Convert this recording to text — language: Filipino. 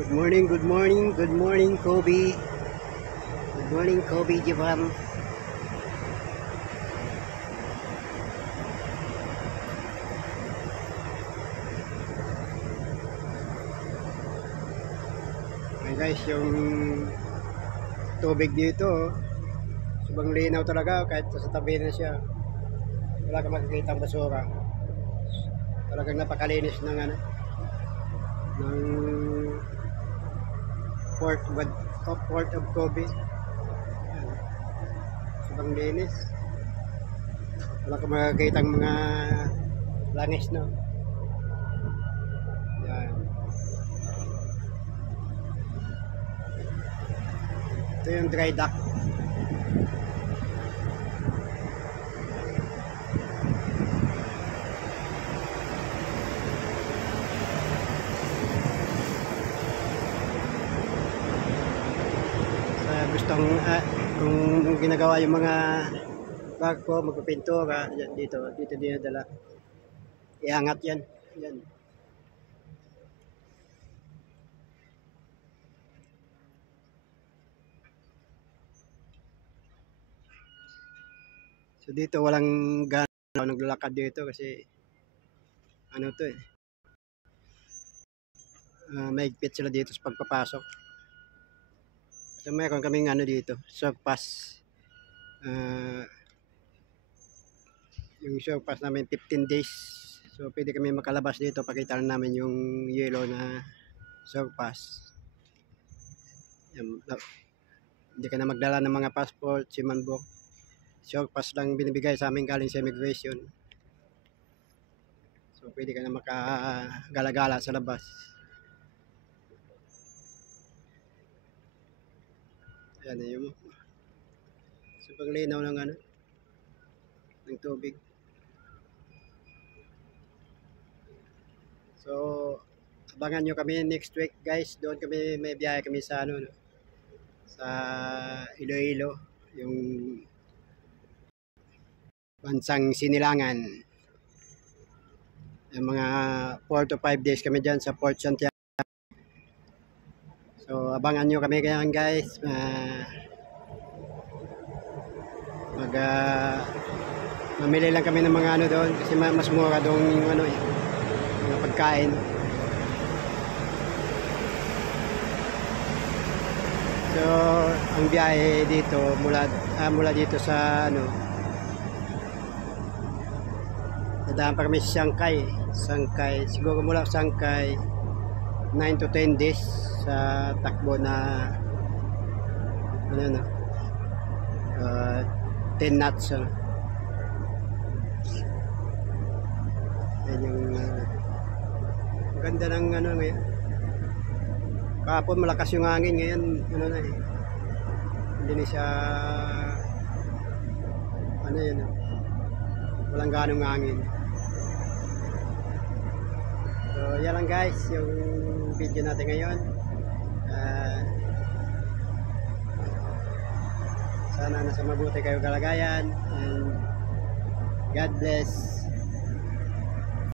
Good morning, good morning, Kobe. Good morning, Kobe Japan. Ay guys, yung tubig dito, subang linaw talaga kahit sa tabi na siya. Wala kang makikita ang basura. Talagang napakalinis ng ng Port of Kobe. Subang linis. Wala kang makikita ang mga langis, no? Yan. Ito yung dry dock. Gustong kung ginagawa yung mga barko, magpipintura dito dinadala, iangat yan. So dito walang gano'n naglalakad dito kasi ano to maigpit sila dito sa pagpapasok. So mayroon kaming dito, surf pass. Yung surf pass namin 15 days. So pwede kami makalabas dito, pakita lang namin yung yellow na surf pass. Hindi ka na magdala ng mga passport, SIM book. Surf pass lang binibigay sa amin galing sa immigration. So pwede ka na makagala-gala sa labas. Ayan na yung sobrang linaw ng ng tubig. So abangan nyo kami next week guys. Doon kami may biyahe kami sa sa Iloilo, yung bansang Sinilangan. Yung mga 4 to 5 days kami dyan sa Port Santiago. So abangan nyo kami ngayon guys. Mamili lang kami ng mga doon kasi mas mura doon yung mga pagkain. So ang biyahe dito mula dito sa dadaan pa kami sa Shanghai. Siguro mula Shanghai 9 to 10 days sa takbo na 10 knots. Yan yung ganda ng ngayon. Kahapon malakas yung hangin, ngayon hindi na siya walang ganong hangin. So yan lang guys yung video natin ngayon. Sana nasa mabuti kayo kalagayan, and God bless.